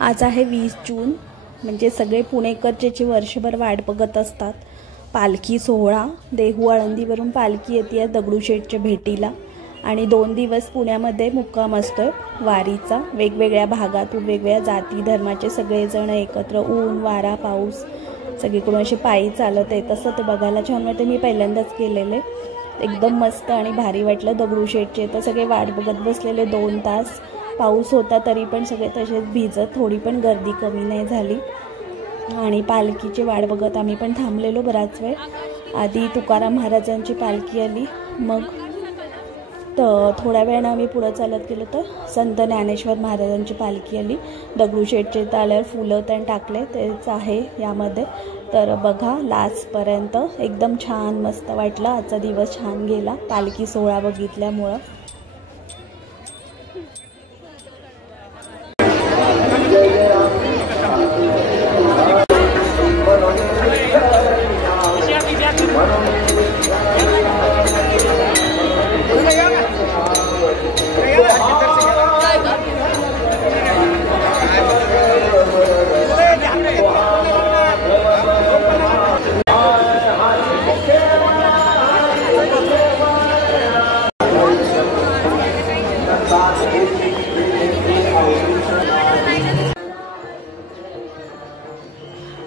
आज आहे 20 जून, म्हणजे सगळे पुणेकर ज्याची वर्षभर वाट बघत असतात. पालखी सोहळा, देहू आळंदीवरून पालखी येते दगडूशेठच्या भेटीला आणि 2 दिवस पुण्यामध्ये मुक्काम असतोय वारीचा. वेगवेगळ्या भागातून वेगवेगळ्या जाती धर्माचे सगळेजण एकत्र, ऊन वारा पाऊस सगळीकडून असे पायी चालत आहे. तसं ते बघायला छान वाटतं. मी पहिल्यांदाच केलेले, एकदम मस्त आणि भारी वाटलं. दगडूशेठचे तर सगळे वाट बघत बसलेले 2 तास. पाऊस होता तरी पण सगळे तसेच भिजत, थोडी पण गर्दी कमी नाही झाली. आणि पालखीची वाट बघत आम्ही पण थांबलेलो बराच वेळ. आधी तुकाराम महाराजांची पालखी आली, मग थोड्या वेळानं आम्ही पुढं चालत गेलो तर संत ज्ञानेश्वर महाराजांची पालखी आली. दगडूशेठचे आल्यावर फुलं त्यानं टाकले, तेच आहे यामध्ये. तर बघा लास्टपर्यंत एकदम छान मस्त वाटलं. आजचा दिवस छान गेला पालखी सोहळा बघितल्यामुळं.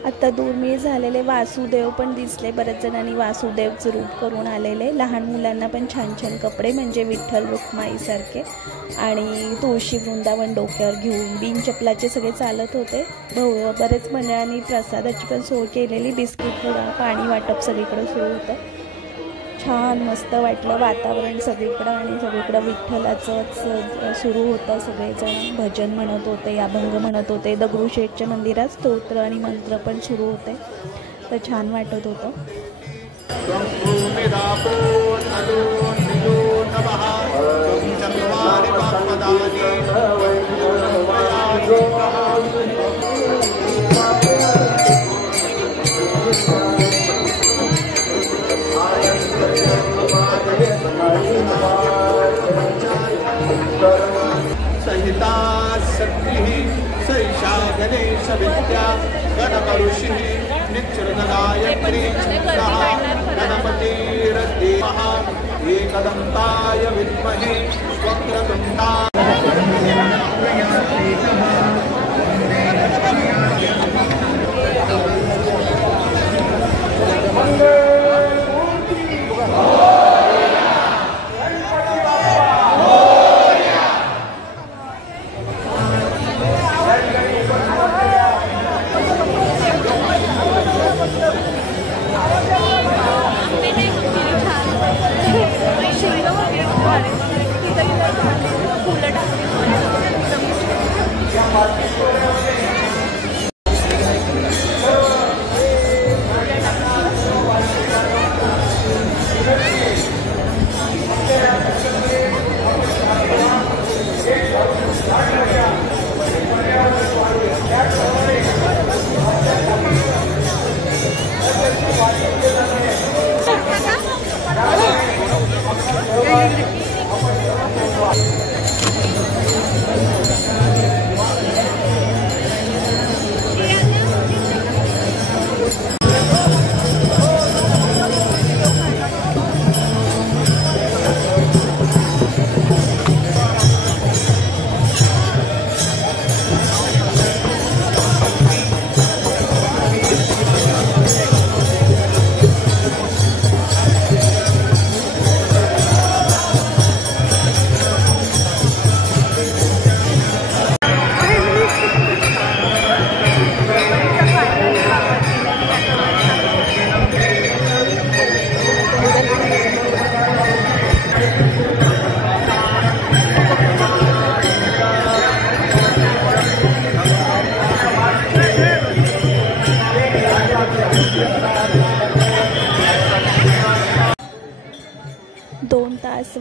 आता दुर्मिळ झालेले वासुदेव पण दिसले. बरेच जणांनी वासुदेवचं रूप करून आलेले. लहान मुलांना पण छान छान कपडे, म्हणजे विठ्ठल रुक्माईसारखे, आणि तुळशी वृंदावन डोक्यावर घेऊन बिन चपलाचे सगळे चालत होते. बरेच मंडळांनी प्रसादाची पण सोय केलेली. बिस्किट पुडा, पाणी वाटप सगळीकडे सुरू होतं. छान मस्त वाटलं वातावरण सगळीकडं. आणि सगळीकडं विठ्ठलाचंच सुरू होतं. सगळेजण भजन म्हणत होते, अभंग म्हणत होते. दगडूशेठच्या मंदिरात स्तोत्र आणि मंत्र पण सुरू होते. तर छान वाटत होतं. सहिता शक्तिः सैषा गणेश विद्या गणपरुषिः निच्चृतगायत्री गणपतिर्देवः एकदन्ताय विद्महे वक्रतुण्डाय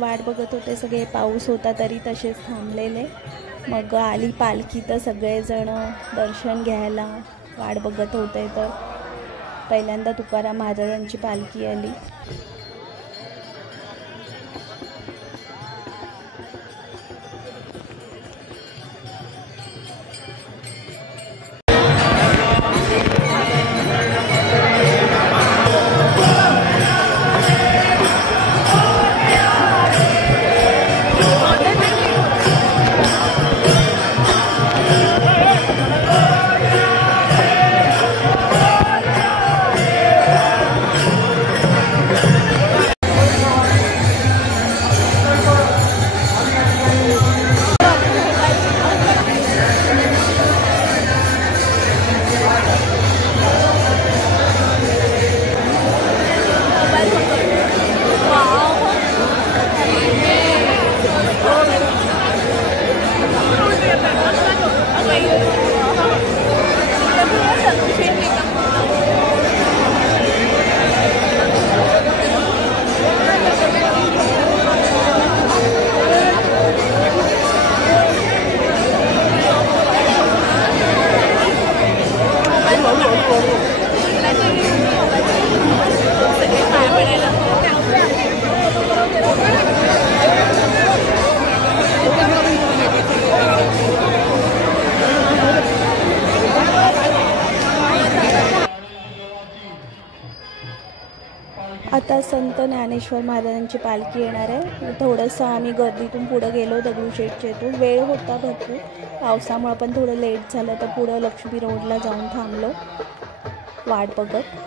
वाट बघत होते सगळे. पाऊस होता तरी तसेच थांबलेले. मग आली पालखी तर सगळेजण दर्शन घ्यायला वाट बघत होते. तर पहिल्यांदा तुकाराम महाराजांची पालखी आली. आता संत ज्ञानेश्वर महाराजांची पालखी येणार आहे। थोडंसं आम्ही गर्दीतून पुढे गेलो, दगडूशेठच्या इथून वेळ होता भरपूर, पावसामुळे पण थोडं लेट झालं, तर पुढं लक्ष्मी रोडला जाऊन थांबलो वाट बघत।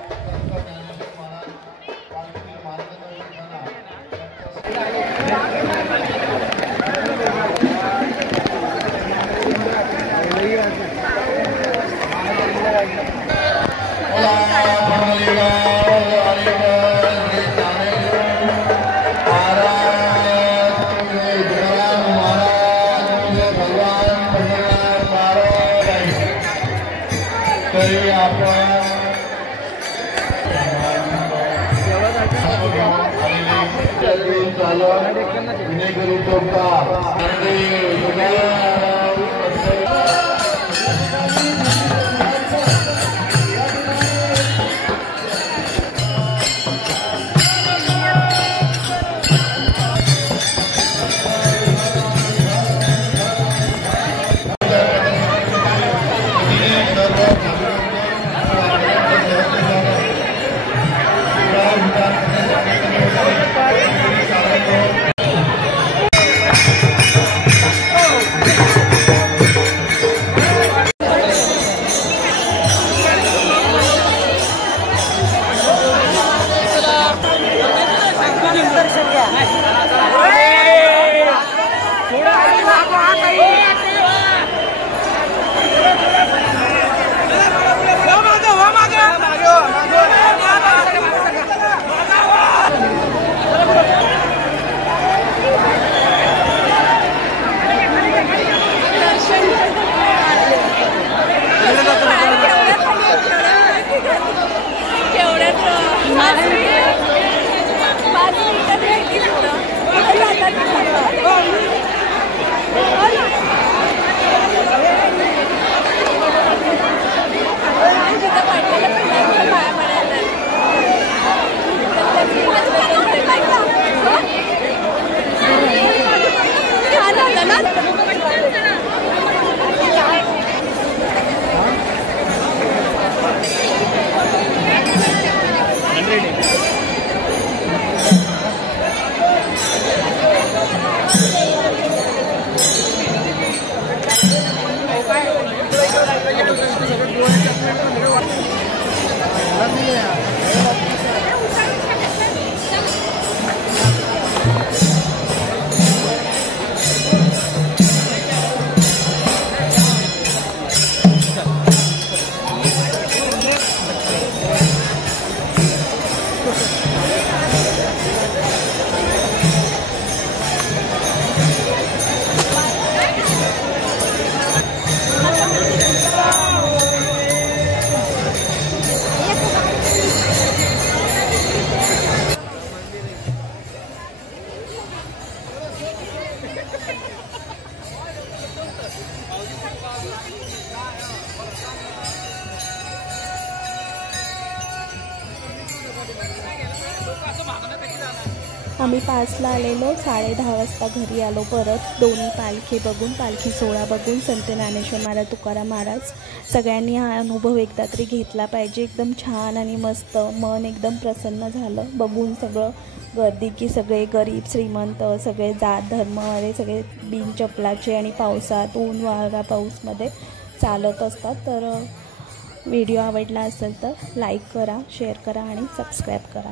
आम्ही 5ला आलेलो, 10:30 वाजता घरी आलो परत। दोन्ही पालखी बघून, पालखी सोहळा बघून, संत ज्ञानेश्वर महाराज, तुकाराम महाराज, सगळ्यांनी हा अनुभव एकदा तरी घेतला पाहिजे। एकदम छान आणि मस्त, मन एकदम प्रसन्न झालं बघून सगळं गर्दी, की सगळे गरीब श्रीमंत सगळे जात धर्मवाले सगळे बिन चपलाचे आणि पावसात ऊन वारा पाऊसमध्ये चालत असतात। तर व्हिडिओ आवडला असेल तर लाईक करा, शेअर करा आणि सबस्क्राईब करा।